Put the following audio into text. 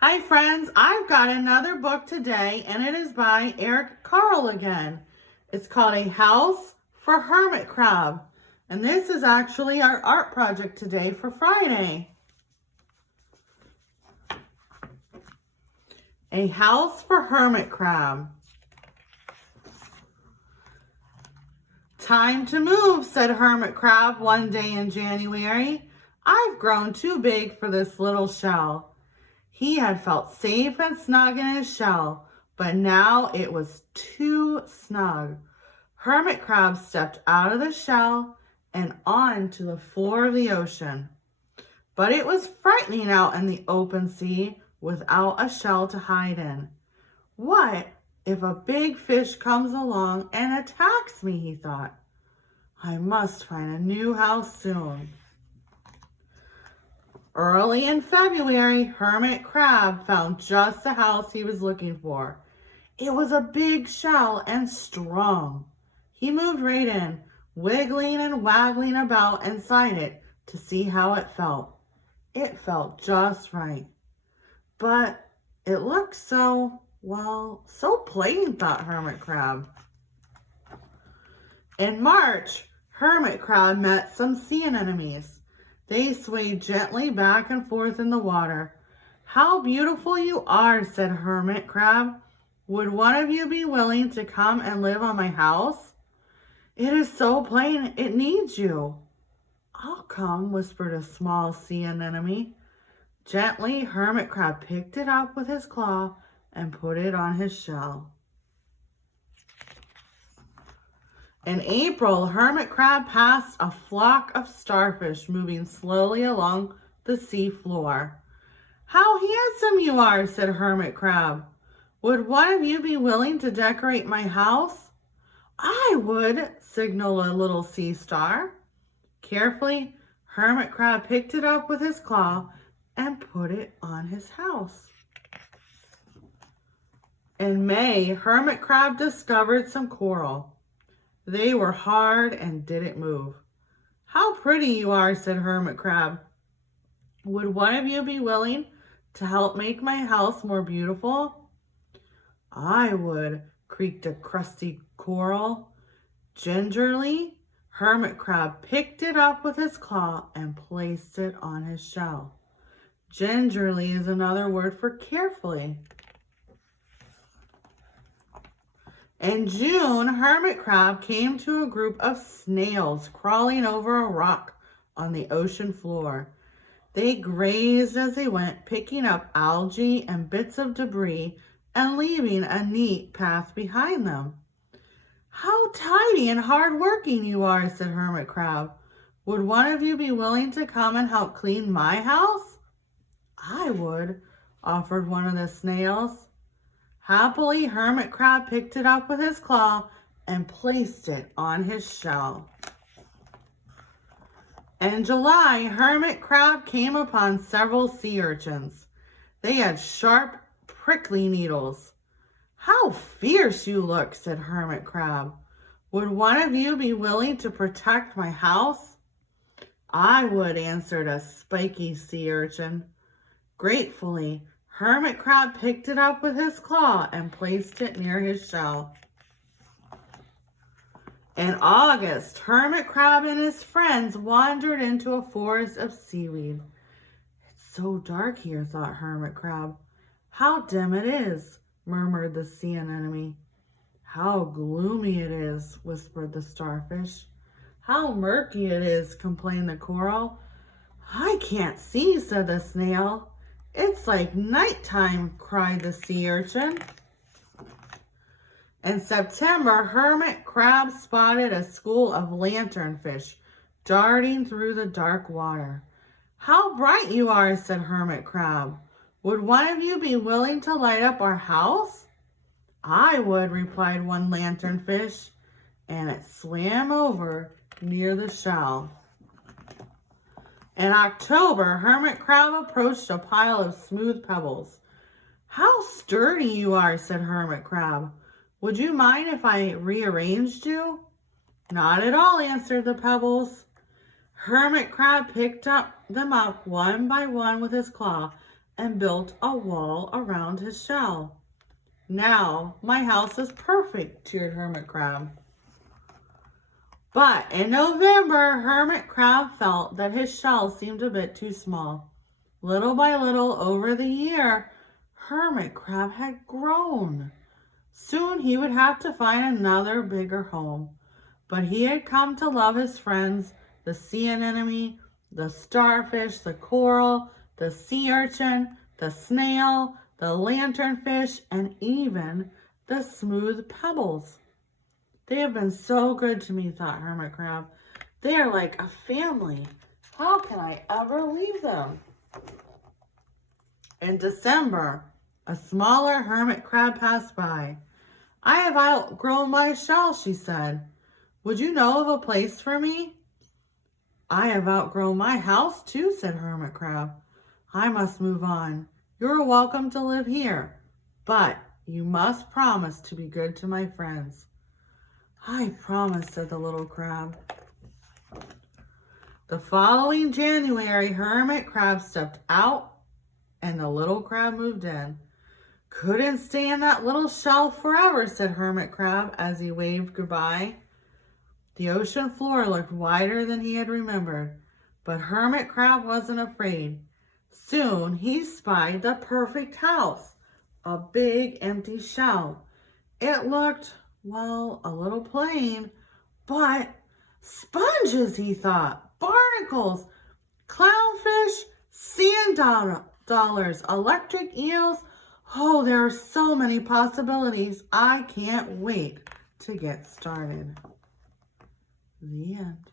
Hi friends, I've got another book today and it is by Eric Carle again. It's called A House for Hermit Crab. And this is actually our art project today for Friday. A House for Hermit Crab. Time to move, said Hermit Crab one day in January. I've grown too big for this little shell. He had felt safe and snug in his shell, but now it was too snug. Hermit Crab stepped out of the shell and onto the floor of the ocean. But it was frightening out in the open sea without a shell to hide in. What if a big fish comes along and attacks me, he thought. I must find a new house soon. Early in February, Hermit Crab found just the house he was looking for. It was a big shell and strong. He moved right in, wiggling and waggling about inside it to see how it felt. It felt just right. But it looked so plain, thought Hermit Crab. In March, Hermit Crab met some sea anemones. They swayed gently back and forth in the water. How beautiful you are, said Hermit Crab. Would one of you be willing to come and live on my house? It is so plain it needs you. I'll come, whispered a small sea anemone. Gently, Hermit Crab picked it up with his claw and put it on his shell. In April, Hermit Crab passed a flock of starfish moving slowly along the sea floor. How handsome you are, said Hermit Crab. Would one of you be willing to decorate my house? I would, signaled a little sea star. Carefully, Hermit Crab picked it up with his claw and put it on his house. In May, Hermit Crab discovered some coral. They were hard and didn't move. How pretty you are, said Hermit Crab. Would one of you be willing to help make my house more beautiful? I would, creaked a crusty coral. Gingerly, Hermit Crab picked it up with his claw and placed it on his shell. Gingerly is another word for carefully. In June, Hermit Crab came to a group of snails crawling over a rock on the ocean floor. They grazed as they went, picking up algae and bits of debris and leaving a neat path behind them. How tidy and hard-working you are, said Hermit Crab. Would one of you be willing to come and help clean my house? I would, offered one of the snails. Happily, Hermit Crab picked it up with his claw and placed it on his shell. In July, Hermit Crab came upon several sea urchins. They had sharp, prickly needles. How fierce you look, said Hermit Crab. Would one of you be willing to protect my house? I would, answered a spiky sea urchin. Gratefully, Hermit Crab picked it up with his claw and placed it near his shell. In August, Hermit Crab and his friends wandered into a forest of seaweed. It's so dark here, thought Hermit Crab. How dim it is, murmured the sea anemone. How gloomy it is, whispered the starfish. How murky it is, complained the coral. I can't see, said the snail. It's like nighttime, cried the sea urchin. In September, Hermit Crab spotted a school of lanternfish darting through the dark water. How bright you are, said Hermit Crab. Would one of you be willing to light up our house? I would, replied one lanternfish, and it swam over near the shell. In October, Hermit Crab approached a pile of smooth pebbles. How sturdy you are, said Hermit Crab. Would you mind if I rearranged you? Not at all, answered the pebbles. Hermit Crab picked them up one by one with his claw and built a wall around his shell. Now my house is perfect, cheered Hermit Crab. But in November, Hermit Crab felt that his shell seemed a bit too small. Little by little over the year, Hermit Crab had grown. Soon he would have to find another bigger home. But he had come to love his friends, the sea anemone, the starfish, the coral, the sea urchin, the snail, the lanternfish, and even the smooth pebbles. They have been so good to me, thought Hermit Crab. They are like a family. How can I ever leave them? In December, a smaller hermit crab passed by. I have outgrown my shell, she said. Would you know of a place for me? I have outgrown my house too, said Hermit Crab. I must move on. You're welcome to live here, but you must promise to be good to my friends. I promise, said the little crab. The following January, Hermit Crab stepped out and the little crab moved in. Couldn't stay in that little shell forever, said Hermit Crab as he waved goodbye. The ocean floor looked wider than he had remembered, but Hermit Crab wasn't afraid. Soon he spied the perfect house, a big empty shell. It looked, well, a little plain, but sponges, he thought, barnacles, clownfish, sand dollars, electric eels. Oh, there are so many possibilities. I can't wait to get started. The end.